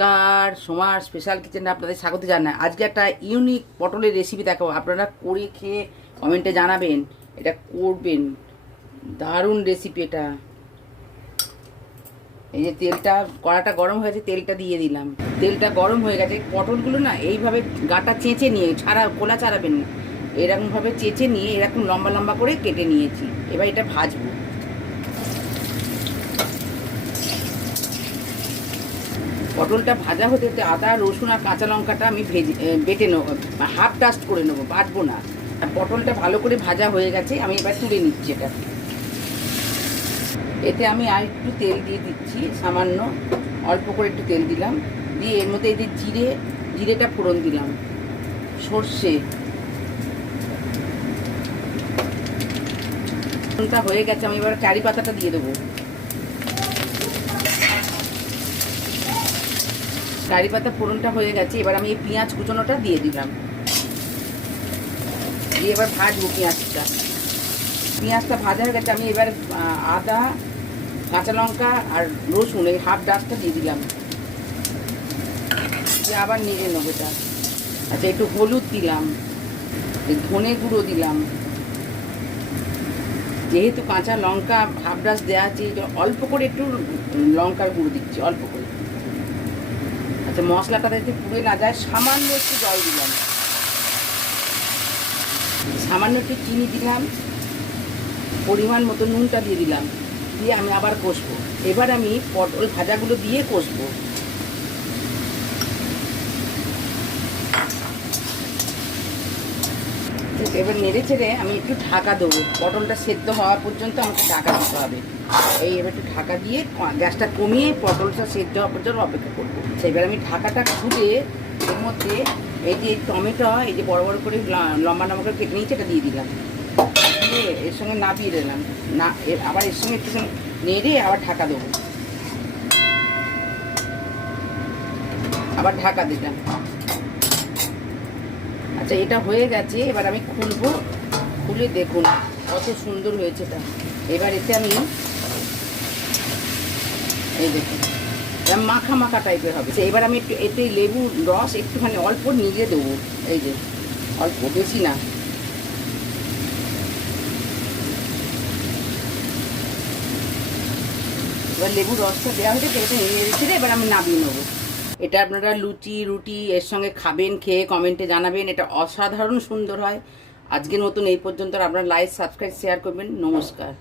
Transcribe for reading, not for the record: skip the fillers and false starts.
নমস্কার, সোমার স্পেশাল কিচেনে আপনাদের স্বাগত জানাই। আজকে একটা ইউনিক পটলের রেসিপি দেখাবো, আপনারা করে খেয়ে কমেন্টে জানাবেন এটা করবেন। দারুণ রেসিপি এটা। এই যে তেলটা, কড়াটা গরম হয়েছে, তেলটা দিয়ে দিলাম। তেলটা গরম হয়ে গেছে। পটলগুলো না এইভাবে গাটা চেঁচে নিয়ে, কোলা ছাড়াবেন না, এরকমভাবে চেঁচে নিয়ে এরকম লম্বা লম্বা করে কেটে নিয়েছি। এবার এটা ভাজবো। পটলটা ভাজা হতে হতে আদা, রসুন আর কাঁচা লঙ্কাটা আমি বেটে নেবো, হাফ ডাস্ট করে নেবো, বাটবো না। পটলটা ভালো করে ভাজা হয়ে গেছে, আমি এবার তুলে নিচ্ছি এটা। এতে আমি আর একটু তেল দিয়ে দিচ্ছি, সামান্য অল্প করে একটু তেল দিলাম, দিয়ে এর মধ্যে এই যে জিরেটা ফোড়ন দিলাম, সর্ষে হয়ে গেছে। আমি এবার কারি পাতাটা দিয়ে দেবো। কারি পাতা ফোড়নটা হয়ে গেছে, এবার আমি এই পেঁয়াজ কুচনোটা দিয়ে দিলাম, দিয়ে এবার ভাজবো পেঁয়াজটা ভাজা হয়ে গেছে। আমি এবার আদা, কাঁচা লঙ্কা আর রসুন এই হাফ ডাস্টটা দিয়ে দিলাম, দিয়ে আবার নেড়ে নেবো এটা। আচ্ছা, একটু হলুদ দিলাম, ধনে গুঁড়ো দিলাম, যেহেতু কাঁচা লঙ্কা হাফ ডাস্ট দেওয়া আছে অল্প করে একটু লঙ্কার গুঁড়ো দিচ্ছি, অল্প করে। আচ্ছা, মশলাটা যাতে পুড়ে না যায় সামান্য একটু জল দিলাম, সামান্য একটু চিনি দিলাম, পরিমাণ মতো নুনটা দিয়ে দিলাম, দিয়ে আমি আবার কষবো। এবার আমি পটল ভাজাগুলো দিয়ে কষবো। এবার নেড়ে চেড়ে আমি একটু ঢাকা দেবো, পটলটা সেদ্ধ হওয়া পর্যন্ত আমাকে ঢাকা দিতে হবে। এবার একটু ঢাকা দিয়ে গ্যাসটা কমিয়ে পটলটা সেদ্ধ হওয়া পর্যন্ত অপেক্ষা করবো। এবার আমি ঢাকাটা খুলে এর মধ্যে এই যে টমেটো, এই যে বড় বড় করে লম্বা লম্বা করে কেটে নিয়েছি, এটা দিয়ে দিলাম, দিয়ে এর সঙ্গে নাবিয়ে দিলাম না, আবার এর সঙ্গে একটু নেড়ে আবার ঢাকা দেবো, আবার ঢাকা দিলাম। আচ্ছা, এটা হয়ে গেছে। এবার আমি খুলবো, খুলে দেখুন কত সুন্দর হয়েছে এটা। এবার এতে আমি এই দেখুন মাখা মাখা টাইপের হবে। এবার আমি একটু এতে লেবু রস একটুখানি অল্প নিয়ে দেবো, এই যে অল্প, বেশি না। এবার লেবুর রসটা দেওয়া হয়েছে, এটা নিয়ে রেখে এবার আমি নামিয়ে নেবো। এটা আপনারা লুচি, রুটি এর সঙ্গে খাবেন, খেয়ে কমেন্টে জানাবেন। এটা অসাধারণ সুন্দর হয়। আজকের মতন এই পর্যন্ত। আপনারা লাইক, সাবস্ক্রাইব, শেয়ার করবেন। নমস্কার।